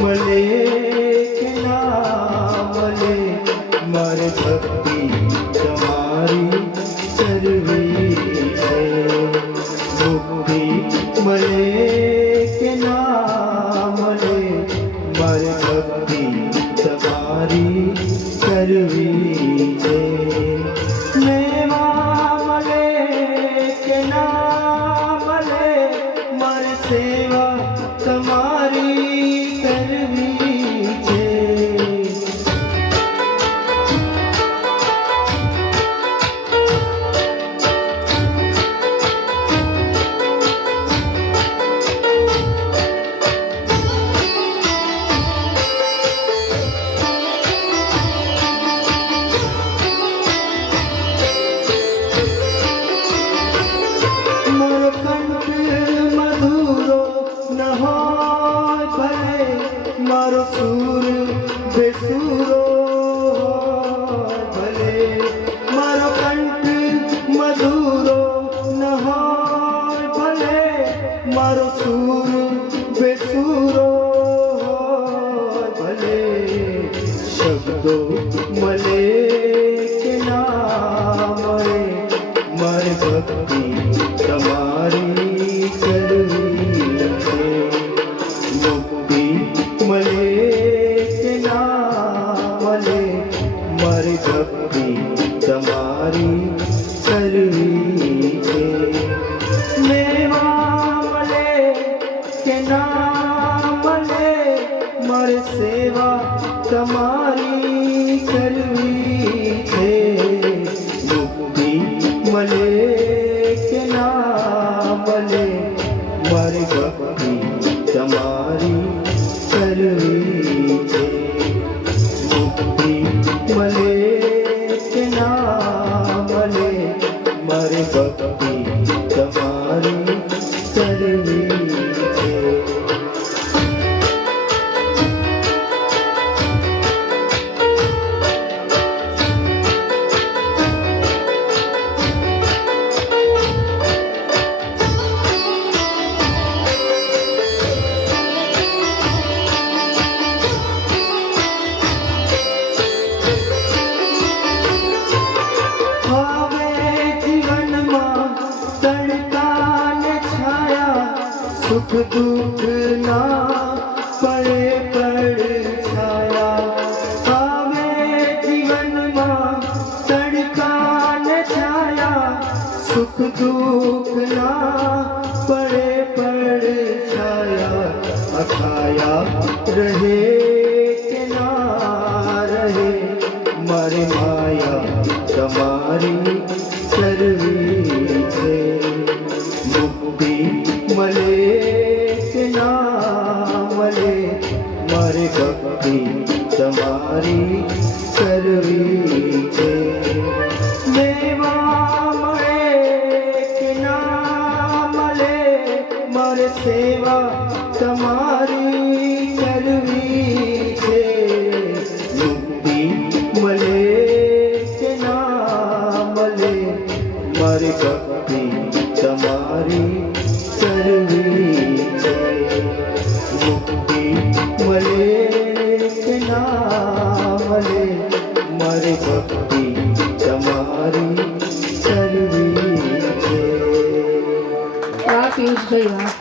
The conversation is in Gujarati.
મળે કે ના મળે મારે ભક્તિ તમારી કરવી છે મુક્તિ મળે કે ના મળે મારે ભક્તિ તમારી કરવી છે મેવા મળે કે ના મળે મારે સેવા તમારી કરવી છે मारो सूर बेसुरो भले मारो कंठ मधुरो न हो भले मारो सूर बेसुरो भले शब्दो मले के ना मरे मारे भक्ति तमारी करवी है मुक्ति મળે કે ના મળે મારી ભક્તિ તમારી કરવી છે મેવા મળે કે ના મળે મારે સેવા તમારી કરવી છે મુક્તિ મળે કે ના મળે મારી ભક્તિ તમારી કરવી છે મુક્તિ મળે કે ના મળે મારે ભક્તિ તમારી કરવી છે सुख दुख ना पड़े पड़ छाया आवे जीवन में तड़का न छाया सुख दुख ना पड़े पड़ छाया अखाया रहे के ना रहे मारे माया तुम्हारी करवी है मुक्ति મળે કે ના મળે મારે ભક્તિ તમારી કરવી છે મેવા મળે કે ના મળે મારે સેવા તમારી કરવી છે મુક્તિ મળે કે ના મળે મારી ભક્તિ તમારી કરવી છે મુક્તિ મળે કે ના મળે મારે ભક્તિ તમારી કરવી છે પિયુષભાઈ